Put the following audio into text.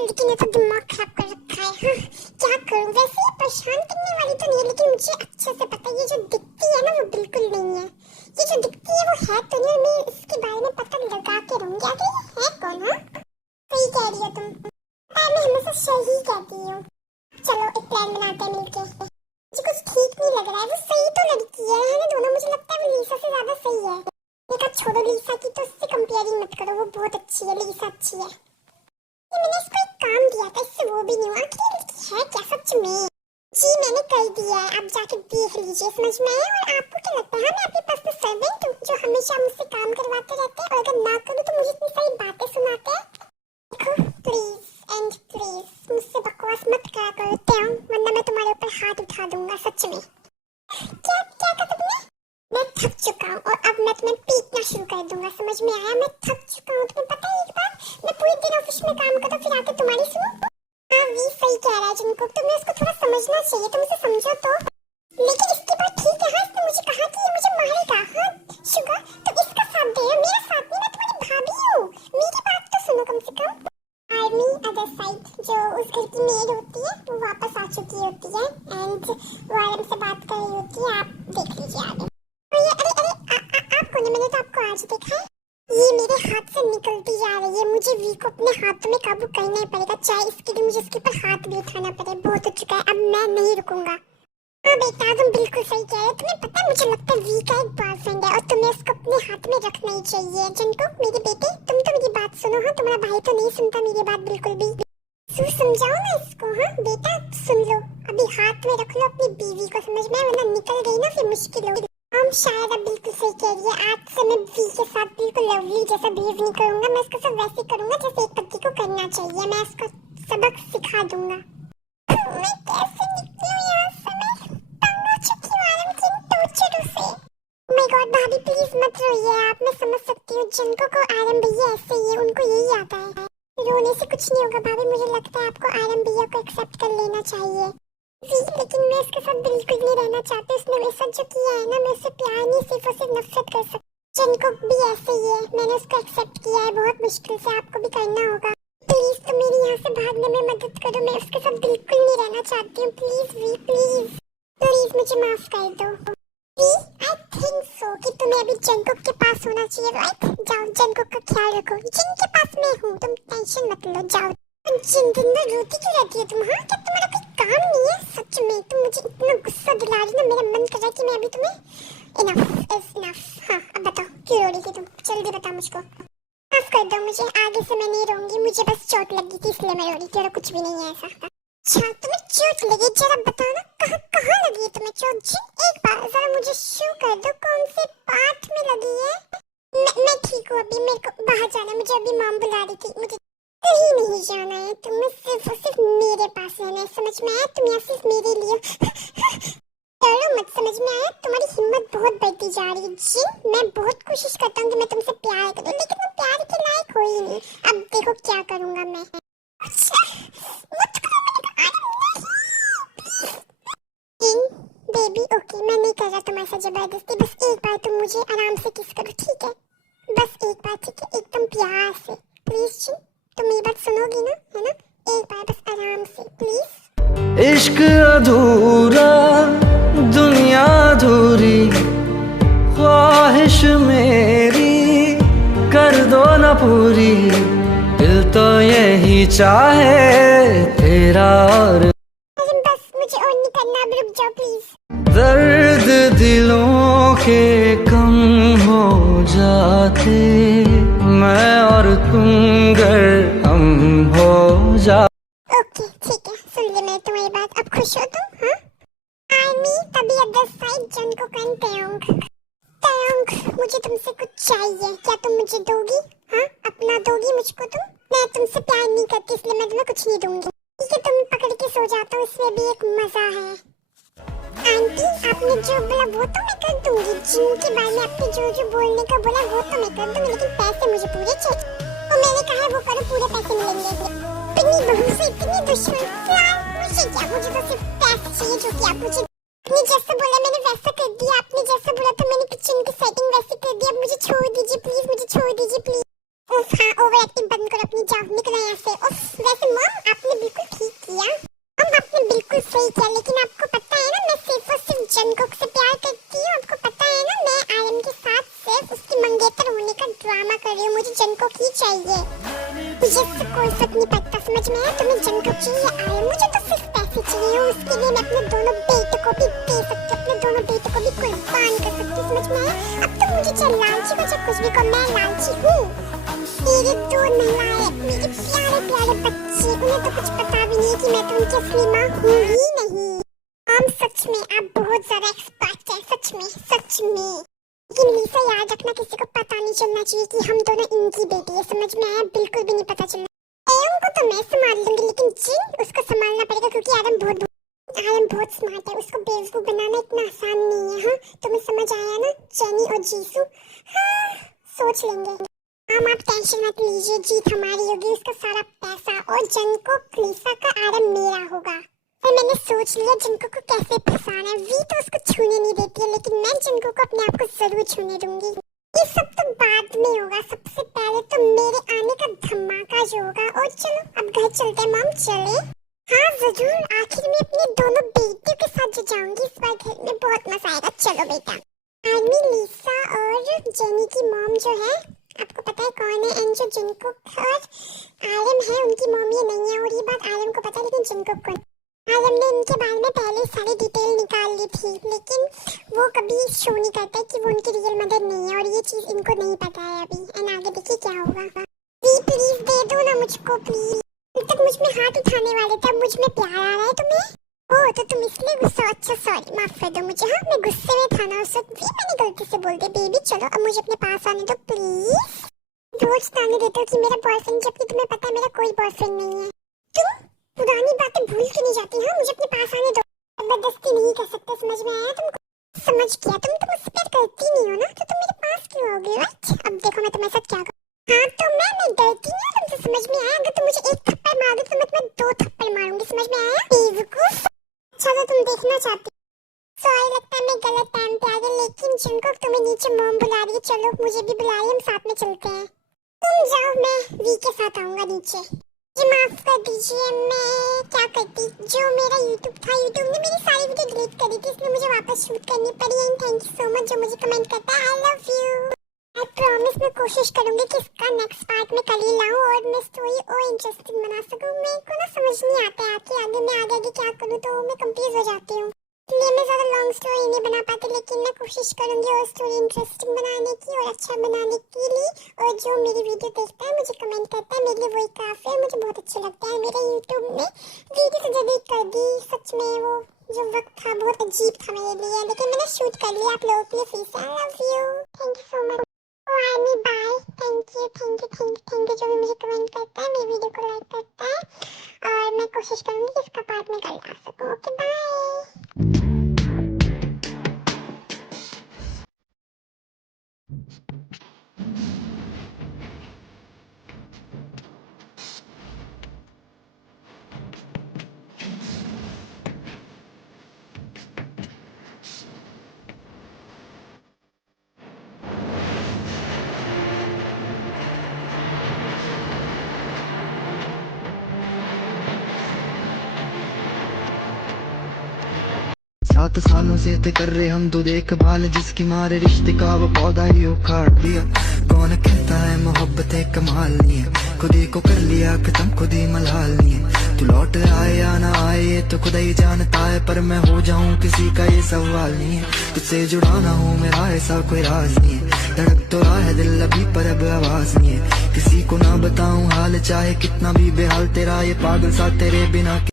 लड़की ने तो दिमाग खराब कर रखा है। हाँ, क्या करूं? वैसे ये परेशान करने वाली तो नहीं है, लेकिन मुझे अच्छे से पता है ये जो दिखती है ना वो बिल्कुल नहीं है। ये जो दिखती है वो है तो नहीं, मैं इसके बारे में पता लगा के रहूंगी। आगे ये है कौन? हाँ, सही कह रही हो तुम। मैं हमेशा सही कहती हूँ। चलो एक प्लान बनाते हैं मिलके। मुझे कुछ ठीक नहीं लग रहा है। वो सही तो लड़की है ना दोनों, मुझे लगता है वो लीसा से ज्यादा सही है। देखा, छोड़ो लीसा की तो उससे कंपेयर ही मत करो, वो बहुत अच्छी है, लीसा अच्छी है। ये मैंने इसको एक काम दिया था, इससे वो भी नहीं हुआ। आखिर लड़की है क्या सच में? जी मैंने कर दिया है, आप जाके देख लीजिए, समझ में आया? और आपको क्या लगता है मैं आपके पास में सर्वेंट हूँ जो हमेशा मुझसे काम करवाते रहते हैं, और अगर ना करूँ तो मुझे इतनी सारी बातें सुनाते हैं। देखो प्लीज एंड प्लीज मुझसे बकवास मत करा करो, वरना मैं तुम्हारे ऊपर हाथ उठा दूंगा सच में। क्या क्या कहा तुमने? मैं थक चुका हूँ और अब मैं तुम्हें पीटना शुरू कर दूंगा, समझ में आया? मैं थक चुका हूँ, तुम्हें पता है एक बार मैं पूरे दिन ऑफिस में काम करता फिर आके तुम्हारी सुनो। हाँ वी सही कह रहा है जिनको, तुम्हें उसको थोड़ा समझना चाहिए, तुम उसे समझो तो। लेकिन इसके बाद ठीक है, हाँ इसने मुझे कहा कि ये मुझे मारेगा। हाँ शुगर तुम इसका साथ दे रहे हो, मेरा साथ नहीं, मैं तुम्हारी भाभी हूँ, मेरी बात तो सुनो कम से कम। आर्मी अदर साइड जो उस घर की मेड होती है वो वापस आ चुकी होती है एंड वो आर्यन से बात कर रही होती है, आप देख लीजिए आगे। अरे अरे आप कौन है? मैंने तो आपको आज देखा है। ये मेरे हाथ से निकलती जा रही है, मुझे वी को अपने हाथों में काबू करना ही पड़ेगा, चाहे इसके लिए मुझे उसके ऊपर हाथ भी उठाना पड़े। बहुत हो चुका है, अब मैं नहीं रुकूंगा। हाँ बेटा तुम बिल्कुल सही कह रहे हो, तुम्हें पता है मुझे लगता है वी का एक बॉयफ्रेंड है और तुम्हें उसको अपने हाथ में रखना ही चाहिए। जिनको मेरे बेटे तुम तो मेरी बात सुनो। हाँ तुम्हारा भाई तो नहीं सुनता मेरी बात बिल्कुल भी, समझाओ ना इसको। हाँ बेटा सुन लो, अभी हाथ में रख लो अपनी बीवी को, समझ में? वरना निकल गई ना फिर मुश्किल होगी। हम शायद अब बिल्कुल सही कह रही है, आज से मैं वी के साथ बिल्कुल लवली जैसा बिहेव नहीं करूंगा, मैं इसके साथ वैसे करूंगा जैसे एक पति को करना चाहिए। मैं इसको सबक सिखा दूंगा। मैं कैसे निकलूं यहाँ से? मैं तंग हो चुकी हूँ आराम की टॉर्चर से। माय गॉड भाभी प्लीज मत रोइए आप, मैं समझ सकती हूँ जिनको को आरम भैया ऐसे ही है, उनको यही आता है। रोने से कुछ नहीं होगा भाभी, मुझे लगता है आपको आरम भैया को एक्सेप्ट कर लेना चाहिए। लेकिन मैं इसके साथ बिल्कुल नहीं रहना चाहती, उसने मेरे साथ जो किया है ना, मैं उससे प्यार नहीं सिर्फ उससे नफरत कर सकती। जिनको भी ऐसे ही है, मैंने उसको एक्सेप्ट किया है बहुत मुश्किल से, आपको भी करना होगा। प्लीज तुम मेरी यहाँ से भागने में मदद करो, मैं उसके साथ बिल्कुल नहीं रहना चाहती हूँ। प्लीज वी प्लीज प्लीज मुझे माफ कर दो। वी आई थिंक सो कि तुम्हें अभी जंकुक के पास होना चाहिए, राइट? जाओ जंकुक का ख्याल रखो, जिनके पास मैं हूँ, तुम टेंशन मत लो, जाओ। जिन दिन में रोती क्यों रहती है तुम? हाँ क्या तुम्हारा कोई काम नहीं है? सच में तुम मुझे इतना गुस्सा दिला रही ना, मेरा मन कर रहा है कि मैं अभी तुम्हें इनफ इज इनफ। हाँ अब बताओ क्यों रो रही थी तुम? जल्दी बताओ मुझको, माफ कर दो मुझे, आगे से मैं नहीं रोऊंगी, मुझे बस चोट लगी थी इसलिए मैं रो रही थी और कुछ भी नहीं है ऐसा। अच्छा तुम्हें चोट लगी, जरा बताओ ना कहाँ कहाँ लगी है तुम्हें चोट? जी एक बार जरा मुझे शो कर दो, कौन से पार्ट में लगी है? मैं ठीक हूँ, अभी मेरे को बाहर जाना है, मुझे अभी मॉम बुला रही थी, मुझे कहीं नहीं जाना है, तुम्हें सिर्फ और सिर्फ मेरे पास रहना है, समझ में आया? तुम यहाँ सिर्फ मेरे लिए डरो मत, समझ में आया? तुम्हारी हिम्मत बहुत बढ़ती जा रही है जी। मैं बहुत कोशिश करता हूँ कि मैं तुमसे प्यार करूँ, लेकिन तुम प्यार के लायक हो ही नहीं। अब देखो क्या करूँगा मैं। बेबी ओके मैं नहीं कर रहा तुम्हारे साथ जबरदस्ती, बस एक बार तुम मुझे आराम से किस करो, ठीक है? बस एक बार, ठीक है? एकदम प्यार से प्लीज जी, तुम मेरी बात सुनोगी ना, है ना? एक बार बस आराम से प्लीज। इश्क अधूरा दुनिया अधूरी, ख्वाहिश मेरी कर दो ना पूरी, दिल तो यही चाहे तेरा और बस मुझे और नहीं करना, अब रुक जाओ प्लीज। दर्द दिलों के कम हो जाते, मैं और तुम घर हम हो जा। ओके ठीक है, सुन ली मैं तुम्हारी बात, अब खुश हो तुम? हाँ आर्मी तभी अदर साइड जन को कहीं तयंग मुझे तुमसे कुछ चाहिए, क्या तुम मुझे दोगी? हाँ अपना दोगी मुझको तुम? मैं तुमसे प्यार नहीं करती इसलिए मैं तुम्हें कुछ नहीं दूंगी, ठीक है? तुम पकड़ के सो जाता हूँ, इसमें भी एक मजा है। आंटी आपने जो बोला वो तो मैं कर दूंगी, जिनके बारे में आपने जो जो बोलने का बोला वो तो मैं कर दूंगी, लेकिन पैसे मुझे पूरे चाहिए। तो मैंने कहा वो करो, पूरे पैसे मिलेंगे। इतनी बहू से इतनी दुश्मन, मुझे क्या, मुझे तो सिर्फ पैसे चाहिए जो कि आप मुझे आपने जैसा बोला मैंने वैसा कर दिया, आपने जैसा बोला था मैंने किचन की सेटिंग वैसे कर दिया, मुझे छोड़ दीजिए प्लीज, मुझे छोड़ दीजिए प्लीज। उफ हाँ ओवर एक्टिंग बंद करो अपनी, जाओ निकलो यहाँ से। उफ वैसे मॉम इससे कोई फर्क नहीं पड़ता, समझ में आया? तुम्हें जंगकुक चाहिए आया, मुझे तो सिर्फ पैसे चाहिए, उसके लिए मैं अपने दोनों बेटों को भी दे सकती हूँ, अपने दोनों बेटों को भी कुर्बान कर सकती हूँ, समझ में आया? अब तो मुझे चाहे लालची को चाहे कुछ भी को, मैं लालची हूँ। मेरे दो नलायक, मेरे प्यारे प्यारे बच्चे, उन्हें तो कुछ पता भी नहीं कि मैं तो उनकी असली माँ हूँ ही नहीं। हम सच में आप बहुत ज्यादा एक्सपर्ट हैं, सच में सच में। लेकिन लीसा याद रखना, किसी को पता नहीं चलना चाहिए कि हम दोनों इनकी बेटी है, समझ में आया? बिल्कुल भी नहीं पता चलना। एयम को तो मैं संभाल लूंगी, लेकिन जिन उसको संभालना पड़ेगा, क्योंकि आदम बहुत स्मार्ट है, उसको बेवकूफ बनाना इतना आसान नहीं है। हाँ तुम्हें समझ आया ना जेनी और जीसू? हाँ सोच लेंगे हम, आप टेंशन मत लीजिए, जीत हमारी होगी, उसका सारा पैसा और जंगकुक लीसा का आरम मेरा होगा। फिर मैंने सोच लिया जंगकुक को कैसे फंसाना है। वी तो उसको छूने नहीं देती है, लेकिन मैं जंगकुक को अपने आप को जरूर छूने दूंगी। ये सब तो बाद में होगा, सबसे पहले तो मेरे आने का धमाका जो होगा। और चलो अब घर चलते हैं मॉम, चले? हाँ जरूर, आखिर में अपनी दोनों बेटियों के साथ जो जाऊंगी इस बार घर में, बहुत मजा आएगा। चलो बेटा। आर्मी लीसा और जेनी की मॉम जो है, आपको पता है कौन है? एंड जो जंगकुक और आरम है उनकी मॉम ये नहीं है, और ये बात आरम को पता है, लेकिन जंगकुक को। आरम ने इनके बारे में पहले सारी डिटेल निकाल ली थी, लेकिन वो कभी शो नहीं करता कि वो उनकी रियल मदर नहीं है, और ये चीज इनको नहीं पता है अभी। एंड आगे देखिए क्या होगा। प्लीज दे दो ना मुझको, प्लीज। अब तक मुझ में हाथ उठाने वाले थे, अब मुझ में प्यार आ रहा है तुम्हें? ओह तो तुम इसलिए गुस्सा? अच्छा सॉरी, माफ कर दो मुझे। हाँ मैं गुस्से में था ना उस वक्त, भी मैंने गलती से बोल दिया। बेबी चलो अब मुझे अपने पास आने दो प्लीज। रोज ताने देते हो कि मेरा बॉयफ्रेंड, जबकि तुम्हें पता है मेरा कोई बॉयफ्रेंड नहीं है। तुम पुरानी बातें भूल क्यों नहीं जाती? हाँ मुझे अपने पास आने दो, जबरदस्ती नहीं कर सकते, समझ में आया तुमको? समझ गया, तुम तो मुझसे प्यार करती नहीं हो ना, तो तुम मेरे पास क्यों आओगे? राइट अब देखो मैं तुम्हारे साथ क्या करूँ। हाँ तो मैं डरती नहीं हूँ तुमसे, समझ में आया? अगर तुम मुझे एक थप्पड़ मारोगे तो मैं तुम्हें 2 थप्पड़ मारूंगी, समझ में आया? बेवकूफ। अच्छा तो तुम देखना चाहती? सॉरी लगता है मैं गलत टाइम पे आ गई, लेकिन जंगकुक तुम्हें नीचे मॉम बुला रही है, चलो मुझे भी बुला रही है, हम साथ में चलते हैं। तुम जाओ, मैं वी के साथ आऊंगा नीचे। जी माफ कर दीजिए, मैं क्या करती, जो मेरा यूट्यूब था, यूट्यूब ने मेरी सारी वीडियो डिलीट कर दी थी, इसलिए मुझे वापस शूट करनी पड़ी। And thank you so much जो मुझे कमेंट करता है, आई लव यू। आई प्रॉमिस मैं कोशिश करूंगी कि इसका नेक्स्ट पार्ट में कल ही लाऊं और मैं स्टोरी और इंटरेस्टिंग बना सकूं। मेरे को ना समझ नहीं आता है कि आगे मैं आगे क्या करूं, तो मैं कंफ्यूज हो जाती हूँ, इसलिए मैं ज़्यादा लॉन्ग स्टोरी नहीं बना पाती। लेकिन मैं कोशिश करूंगी और स्टोरी इंटरेस्टिंग बनाने की और अच्छा बनाने के लिए। और जो मेरी वीडियो देखता है, मुझे कमेंट करता है, मेरे लिए वही काफ़ी है, मुझे बहुत अच्छा लगता है। मेरे यूट्यूब में वीडियो तो डिलीट कर दी, सच में वो जो वक्त था बहुत अजीब था मेरे लिए, लेकिन मैंने शूट कर लिया आप लोगों के लिए फिर से। I love you, thank you so much. Bye, thank you जो भी मुझे कमेंट करता है, मेरी वीडियो को लाइक करता है, और मैं कोशिश करूंगी कि इसका पार्ट में कल ला सकूं। Okay bye. सात सालों से थे कर रहे हम तो देखभाल, जिसकी मारे रिश्ते का वो पौधा ही उखाड़ दिया। कौन कहता है मोहब्बत है कमाल नहीं है, खुद ही को कर लिया खत्म, खुद ही मलहाल नहीं है। तू लौट आए या ना आए ये तो खुदा ही जानता है, पर मैं हो जाऊं किसी का ये सवाल नहीं है। तुझसे जुड़ा ना हूँ मेरा ऐसा कोई राज नहीं है, धड़क तो रहा है दिल अभी पर अब आवाज नहीं है। किसी को ना बताऊं हाल चाहे कितना भी बेहाल तेरा, ये पागल सा तेरे बिना